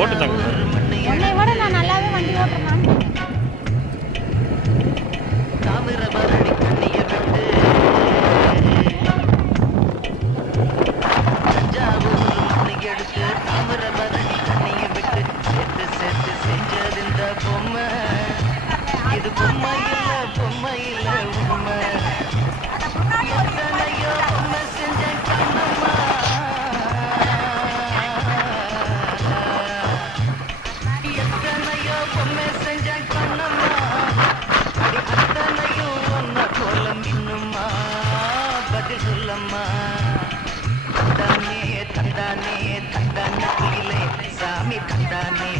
ஓட்டுதாங்க. உன்னை விட நான் நல்லாவே வண்டி ஓட்டுறேன். தாமிரபரணி கண்ணிய விட்டு தஞ்சாவூர் மண்ணை எடுத்து தாமிரபரணி கண்ணிய விட்டு சேர்த்து சேர்த்து செஞ்சது இந்த பொம்மை. இது பொம்மை இல்ல உண்மை. எத்தனையோ பொம்மை செஞ்ச கண்ணம்மா. எத்தனையோ பொம்மை செஞ்ச கண்ணம்மா. அடி அத்தனையும் ஒன்ன போல மின்னுமா. பதில் சொல்லம்மா. தந்தானே தந்தானே தந்தான குயிலே சாமி தந்தானே.